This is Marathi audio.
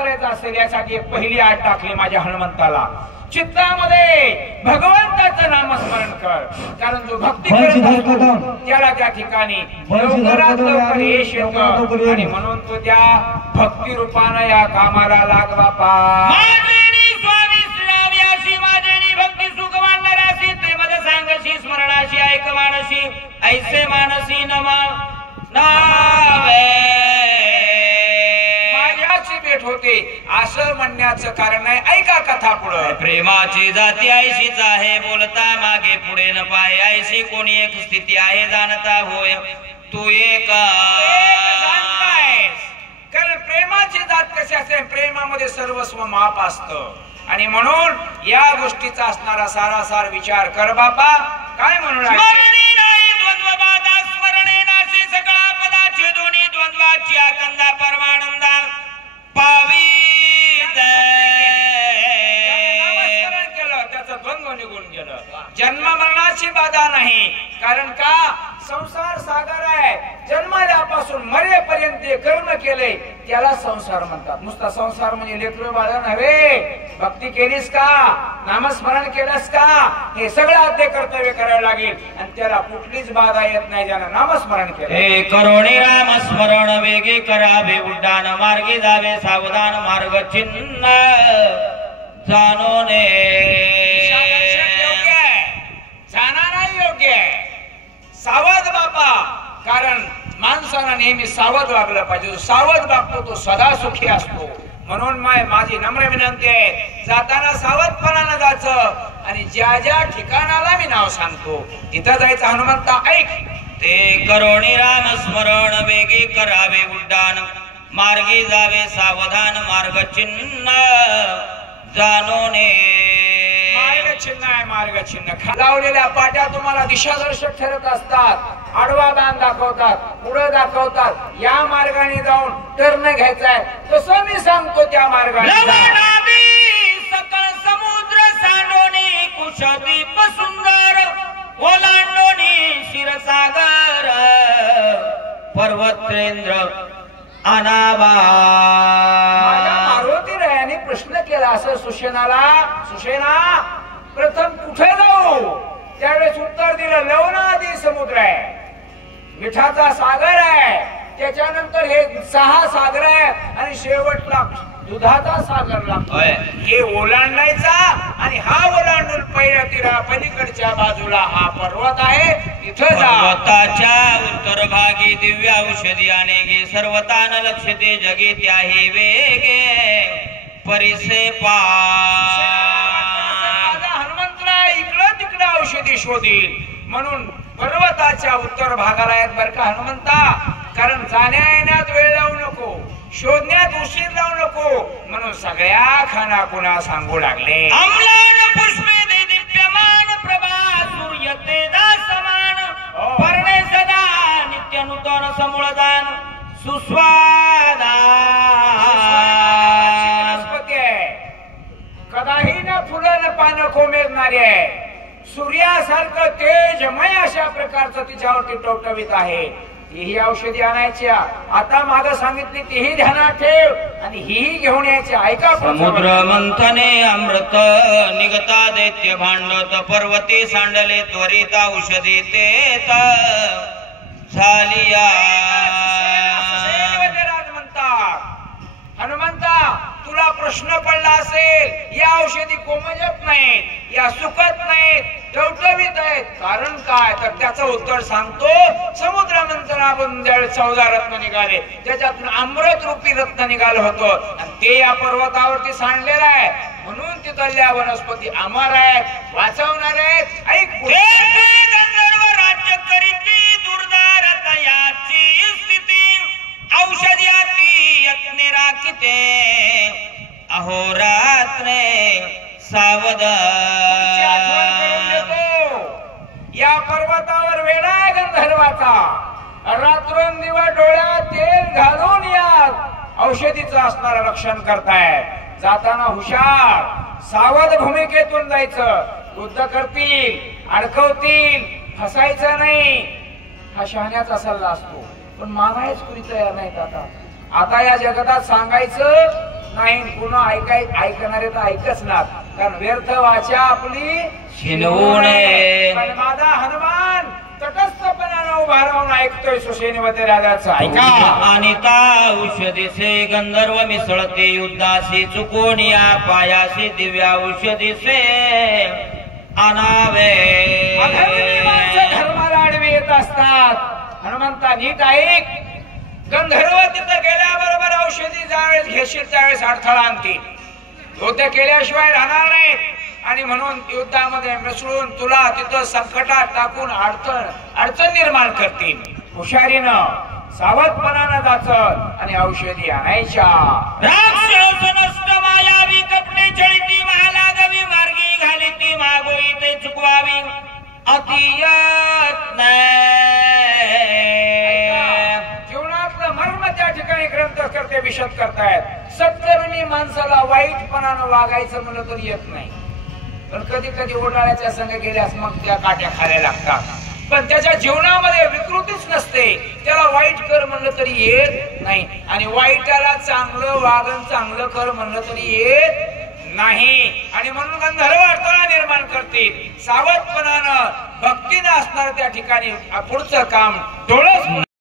करायचा असेल यासाठी एक पहिली आट टाकली माझ्या हनुमंताला, चित्तामध्ये भगवंताचं नामस्मरण कर, कारण जो भक्ती करत असतो त्याला त्या ठिकाणी लवकरात लवकर यश येतं, आणि म्हणून तो त्या भक्ती रूपानं या कामाला लाग बापा. स्वामी श्रीराम याशी माझेनी भक्ती सुख मानणाराशी ते मध्ये सांगशी स्मरणाशी ऐक मानसी ऐसे मानसी नमा नावे माझ्याची भेट होते असं म्हणण्याचं कारण आहे. ऐका कथा पुढे. प्रेमाची जाती ऐशीच आहे, बोलता मागे पुढे न पाय, ऐशी कोणी एक स्थिती आहे जाणता होय तू एक जाणतायस. कारण प्रेमाची जात कशी असते, प्रेमामध्ये सर्वस्व माप असतं, आणि म्हणून या गोष्टीचा असणारा सारासार विचार कर बापा. काय म्हणून सकळा पदाचे दोन्ही द्वंद्वाची आकंदा परमानंदा पावी नामस्मरण केलं त्याचं द्वंद्व निघून गेलं. जन्म मरणाची बाधा नाही, कारण का संसार सागर आहे. जन्मल्यापासून मरेपर्यंत कर्म केले त्याला संसार म्हणतात. नुसता संसार म्हणजे लेकरं बाळ नव्हे. भक्ती केलीस का, नामस्मरण केलंस का, हे सगळं आद्य कर्तव्य करायला लागेल, आणि त्याला कुठलीच बाधा येत नाही ज्यानं नामस्मरण केलं. हे करोणी नामस्मरण वेगे करावे उड्डाण, मार्गे जावे सावधान मार्ग चिन्ह जाणोने. योग्य आहे, जाणारा योग्य आहे. सावध बापा, कारण माणसाला नेहमी सावध वागलं पाहिजे. सावध वागतो तो सदा सुखी असतो. म्हणून माझी नम्र विनंती आहे, जाताना सावधपणानं जायचं, आणि ज्या ज्या ठिकाणाला मी नाव सांगतो तिथं जायचं. हनुमंता ऐक. ते करोणी राम स्मरण वेगे करावे उड्डाण, मार्गी जावे सावधान मार्ग चिन्ह जाणोने. मार्ग चिन्ह आहे, मार्ग चिन्ह. लावलेल्या पाट्या तुम्हाला दिशादर्शक ठरत असतात. आडवा बाण दाखवतात, पुढे दाखवतात. या मार्गाने जाऊन टर्न घ्यायचाय, तसं मी सांगतो त्या मार्गाने. सकळ समुद्र सांडोनी कुशदीप सुंदर, ओलांडोनी क्षीरसागर पर्वतेंद्र अनावा. मारुती रायाने प्रश्न केला असं सुषेनाला, सुषेना प्रथम कुठे जाऊ? त्यावेळेस उत्तर दिलं, लवणादी समुद्र आहे, मिठाचा सागर आहे, त्याच्यानंतर हे 6 सागर आहे, आणि शेवटला दुधाचा सागर लागतोय. हे ओलांडायचा, आणि हा ओलांडून पहिल्या तीरा पलीकडच्या बाजूला हा पर्वत आहे, तिथं जा. पर्वताच्या उत्तर भागी दिव्य औषधी अनेके, सर्वतान लक्षते जगे त्याही वेगे परिसे पा. हनुमंतराय इकडं तिकडं औषधी शोधील, म्हणून पर्वताच्या उत्तर भागाला आहेत बर का हनुमंता. कारण जाण्या येण्यात वेळ लावू नको, शोधण्यात उशीर लावू नको, म्हणून सगळ्या खाना कुणा सांगू लागले. अम्लान पुष्पे दे दिप्यमान प्रभा, सूर्य तेजा समान, पर्णे सदा नित्य नूतन समूळदान सुस्वादा. वनस्पती आहे, कदाही न फुलं न पानं कोमेरणारी आहे. सूर्यासारखं तेजमय अशा प्रकारचं तिच्यावरती टवटवीत आहे. ही औषधी आणायची, आता माग सांगितली तीही ध्यानात ठेव, आणि ही घेऊन यायची. ऐका. समुद्र मंथने अमृत निगता दैत्य भांडत, पर्वती सांडले त्वरित औषधी तेत झालिया. हनुमंता तुला प्रश्न पडला असेल, या औषधी कोमजत नाहीत, या सुकत नाहीत, टवटवीत आहेत, कारण काय? तर त्याचं उत्तर सांगतो. समुद्र मंथनातून ज्यावेळेस 14 रत्न निघाले, त्याच्यातून अमृत रूपी रत्न निघालं होतं, आणि ते या पर्वतावरती सांडलेलं आहे. म्हणून तिथल्या वनस्पती अमर आहेत, वाचवणार आहेत. ऐक. गंधर्व राज्य करीती दुर्दार याची स्थिती, औषधी यत्ने राखिते अहोरात्रे सावध. या पर्वतावर वेढा आहे गंधर्वाचा, रात्रंदिवस डोळ्यात तेल घालून या औषधीचं असणारं रक्षण करताय. जाताना हुशार सावध भूमिकेतून जायचं. युद्ध करतील, अडकवतील, फसायचं नाही, हा शहाण्याचा सल्ला असतो, पण मानायच कुणी तयार नाहीत. आता या जगतात सांगायचं नाही पुन्हा ऐकणारे तर ऐकच ना, कारण व्यर्थ वाचा आपली शिनवू नये. पण माझा हनुमान तटस्थपणानं उभा राहून ऐकतोय सुसेनवती राजाचं. ऐका. अनिता औषधीसे गंधर्व मिसळते युद्धाशी चुकून या पायाशी दिव्य औषधीसे अनावे. अधर्मी माणसं धर्माला आडवी येत असतात. हनुमंता नीट ऐक. गंधर्व तिथं गेल्याबरोबर औषधी ज्यावेळेस घेशील त्यावेळेस अडथळा आणतील. युद्ध केल्याशिवाय राहणार नाहीत आणि म्हणून युद्धामध्ये मिसळून तुला तिथं संकटात टाकून अडचण निर्माण करतील. हुशारीनं सावधपणानं जाचल आणि औषधी आणायच्या. राक्षस नष्ट मायावी कपटे चळती महालागवी मार्गी घालिती मागोई ते चुकवावी अतियत जीवनातलं मर्म त्या ठिकाणी ग्रंथ करते विशद करतायत. सत्कर्मी माणसाला वाईटपणानं वागायचं म्हणलं तरी येत नाही, पण कधी कधी ओढाळ्याच्या संग गेल्यास मग त्या काट्या खायला लागतात. पण त्याच्या जीवनामध्ये विकृतीच नसते, त्याला वाईट कर म्हणलं तरी येत नाही आणि वाईटाला चांगलं वागण चांगलं कर म्हणलं तरी येत नाही. आणि म्हणून गंधर्व अडथळा निर्माण करतील. सावधपणानं भक्तीनं असणार त्या ठिकाणी पुढचं काम डोळस